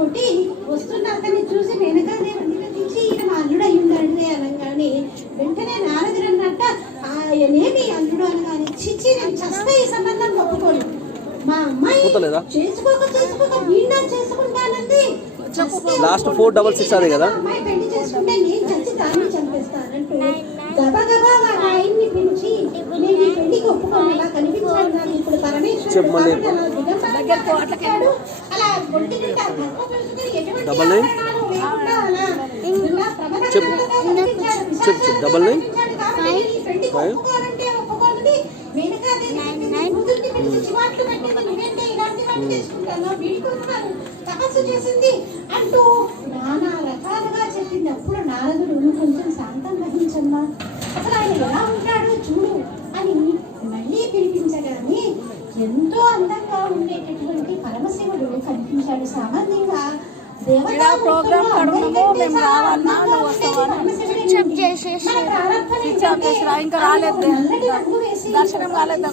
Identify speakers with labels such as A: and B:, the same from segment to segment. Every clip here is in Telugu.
A: తోటి వస్తున్న అతన్ని చూసి వెనకాదేవి నిలదీసి ఈయన మా అల్లుడు అయ్యుండండి అనగానే వెంటనే నారదుడు అన్నట్ట ఆయనేమి అల్లుడు అనగానే చిచ్చి నేను చస్తే ఈ సంబంధం ఒప్పుకోను మా అమ్మాయి? చేసుకోక చేసుకోక వీణా చేసుకుంటానంది.
B: Last four double six అదే కదా?
A: అమ్మాయి పెళ్ళి చేసుకుంటే నేను చచ్చి దాన్ని చంపేస్తానంటూ గబగబా వాళ్ళ ఆయన్ని పిలిచి నేను ఈ పెళ్ళికి ఒప్పుకోను అలా కనిపించాను ఇప్పుడు పరమేశ్వరుడు
B: డబల్ నైన్? చెప్పు.
A: కనిపించాడు.
B: చెప్పు, చెప్పు. Double nine? ఫైవ్?
A: తపస్సు చేసింది అంటూ నానా రకాలుగా చెప్పింది అప్పుడు నారదుడు "నువ్వు కొంచెం శాంతం వహించమ్మా అసలు ఆయన ఎలా ఉంటాడో చూడు అని మళ్ళీ పిలిపించగానే ఎంతో అందంగా ఉండేటటువంటి పరమశివుడు కనిపించాడు సామాన్యంగా.
C: ఇంకా రాలేదు. దర్శనం కాలేదా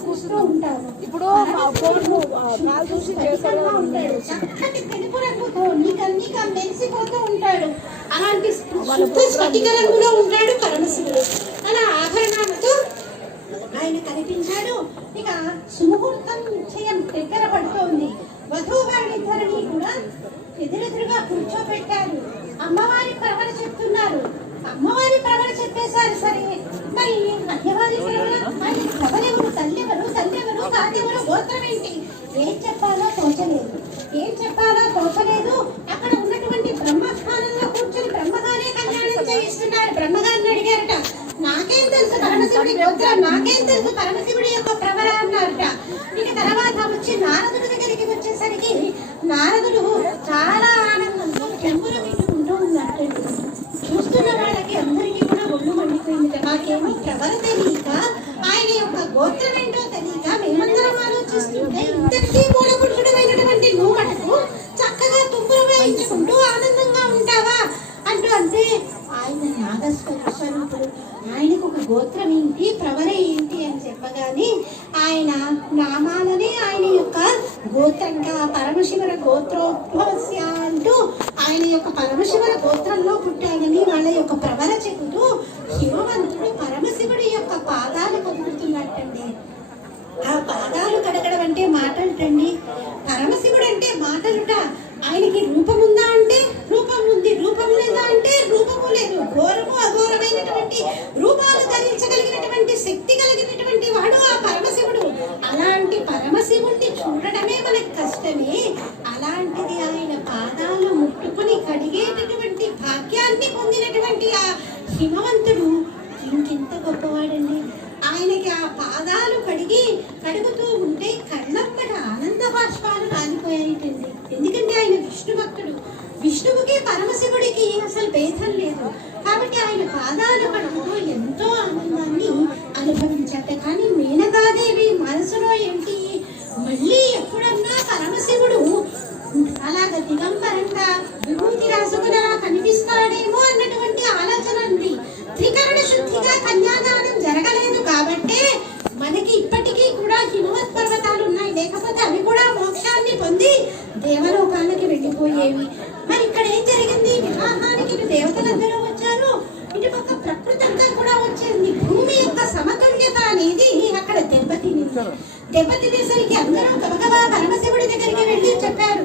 C: ఇప్పుడు చూసి
A: ఉంటాడు. మెరిసిపోతూ అలాంటి స్ఫటిక రంగులో ఉంటాడు పరమశివుడు అలా ఆభరణాలతో ఆయన కనిపించాడు ఇక సుముహూర్తం నిశ్చయం దగ్గర పడుతోంది. వధూవరులిద్దరిని కూడా ఎదురెదురుగా కూర్చోబెట్టారు. అమ్మవారి ప్రవర చెప్తున్నారు. అమ్మవారి ప్రవర చెప్పేశారు సరే. మరి అయ్యవారి ప్రవర మరి ప్రవరెవరు తల్లెవరు? తల్లెవరు? కాదెవరు గోత్రం ఏంటి? ఏం చెప్పాలో తోచలేదు. ఏం చెప్పాలో తోచ పరమశివుడి గోత్రం నాకేం తెలుసు? పరమశివుడి యొక్క ప్రవర అన్నారట. ఇక తర్వాత వచ్చి నారదుడి దగ్గరికి వచ్చేసరికి నారదుడు చాలా ఆనందంతో చెంబులు పెట్టుకుంటూ ఉన్నాడు. చూస్తున్న వాళ్ళకి అందరికీ కూడా ఒళ్ళు మండిపోయింది మాకేమో ప్రవర తెలియక ఆయన యొక్క గోత్ర ఈ ప్రవర ఏంటి అని చెప్పగానే ఆయన నామాలని ఆయన యొక్క గోత్రంగా పరమశివర గోత్రోద్భవస్య అంటూ ఆయన యొక్క పరమశివర గోత్రంలో పుట్టాడని వాళ్ళ యొక్క ప్రవర చెబుతూ హిమవంతుడు పరమశివుడి యొక్క పాదాలు కదులుతున్నట్టండి. ఆ పాదాలు కడగడం అంటే మాటలుటండి పరమశివుడు అంటే మాటలుట. శక్తి కలిగినటువంటి వాడు ఆ పరమశివుడు. అలాంటి పరమశివుణ్ణి చూడడమే మనకి కష్టమే. అలాంటిది ఆయన పాదాలు ముట్టుకుని కడిగేటటువంటి భాగ్యాన్ని పొందినటువంటి ఆ హిమవంతుడు ఇంకెంత గొప్పవాడండి. ఆయనకి ఆ పాదాలు కడిగి కడుగుతూ ఉంటే కళ్ళమ్మట ఆనంద బాష్పాలు ఉండేవి మరి ఇక్కడ ఏం జరిగింది? వివాహానికి దేవతలందరూ వచ్చారు. ఇటు పక్క ప్రకృతి అంతా కూడా వచ్చింది భూమి యొక్క సమతుల్యత అనేది అక్కడ దెబ్బతిని దెబ్బతినేసరికి అందరూ గబగబా పరమశివుడి దగ్గరికి వెళ్ళి చెప్పారు.